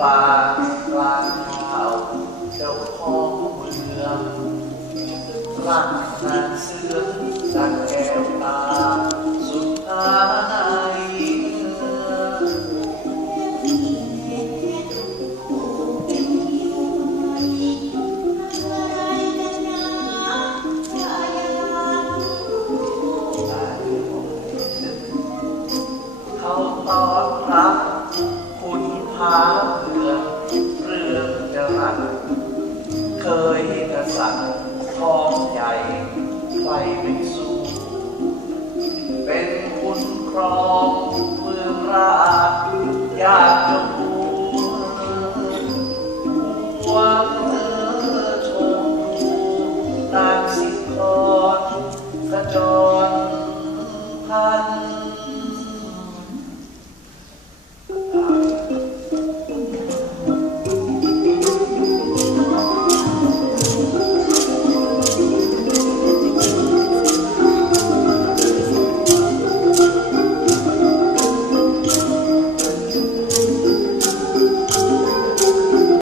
ปากลานข่าวเจ้าขอเมืองร่างนานเสื่อมดังแกวตา สุดท้ายเขาตอบรับคุณพา เคยกษัตริย์ท้องใหญ่